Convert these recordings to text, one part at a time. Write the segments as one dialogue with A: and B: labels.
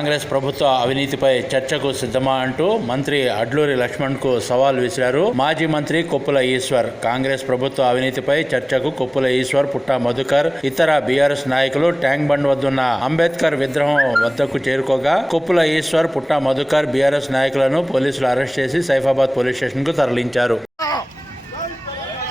A: కాంగ్రెస్ ప్రభుత్వ అవినీతిపై చర్చకు సిద్ధమా అంటూ మంత్రి అడ్లూరి లక్ష్మణ్కు సవాల్ విసిరారు మాజీ మంత్రి కొప్పుల ఈశ్వర్. కాంగ్రెస్ ప్రభుత్వ అవినీతిపై చర్చకు కొప్పుల ఈశ్వర్ పుట్ట మధుకర్ ఇతర బీఆర్ఎస్ నాయకులు ట్యాంక్ బండ్ వద్దున్న అంబేద్కర్ విగ్రహం వద్దకు చేరుకోగా కొప్పుల ఈశ్వర్ పుట్ట మధుకర్ బీఆర్ఎస్ నాయకులను పోలీసులు అరెస్ట్ చేసి సైఫాబాద్ పోలీస్ స్టేషన్కు తరలించారు.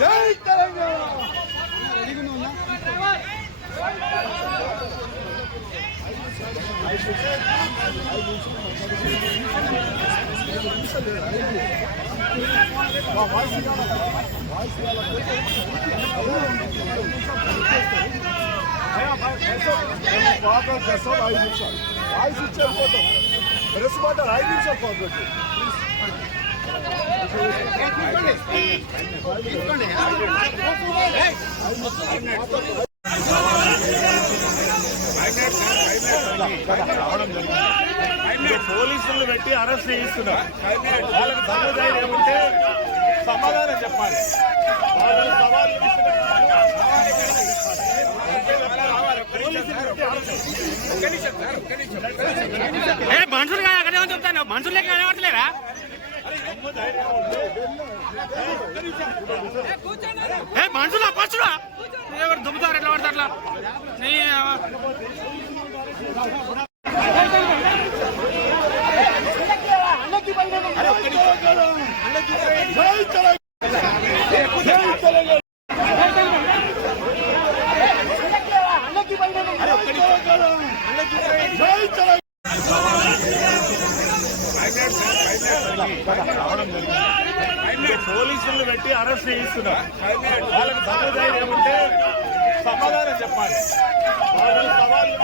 B: జై తెలంగాణ! బాగా చేస్తాం ఐదు నిమిషాలు వాయిస్ ఇచ్చి వెళ్ళిపోతాం ప్రెస్ మాట ఐదు నిమిషాలు
C: పోలీసులు పెట్టి అరెస్ట్ చేయిస్తున్నారు. వాళ్ళకి ధైర్యం ఉంటే సమాధానం చెప్పాలి. వాళ్ళు సవాళ్ళు
D: మనుషులు కాదు అక్కడే ఉంది చెప్తాను. మనుషులు లెక్క కనబడతలేరా?
C: దమ్ము
D: దుమ్ముతారు ఎట్లా పడతారు అట్లా. నీ
C: పోలీసులు పెట్టి అరెస్ట్ చేయిస్తున్నారు. వాళ్ళకి దమ్ము ఏమంటే సమాధానం చెప్పాలి. సవాళ్ళు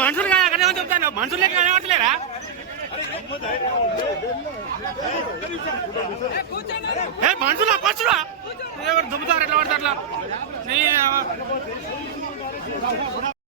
D: మనుషులు కాదు అక్కడే చెప్తాను. మనుషులు లెక్క
C: కనబడలేరా
D: ఏ మనుషులు పచ్చురా ఎవరు దుమ్ముతారు ఎట్లా పడతారు అట్లా?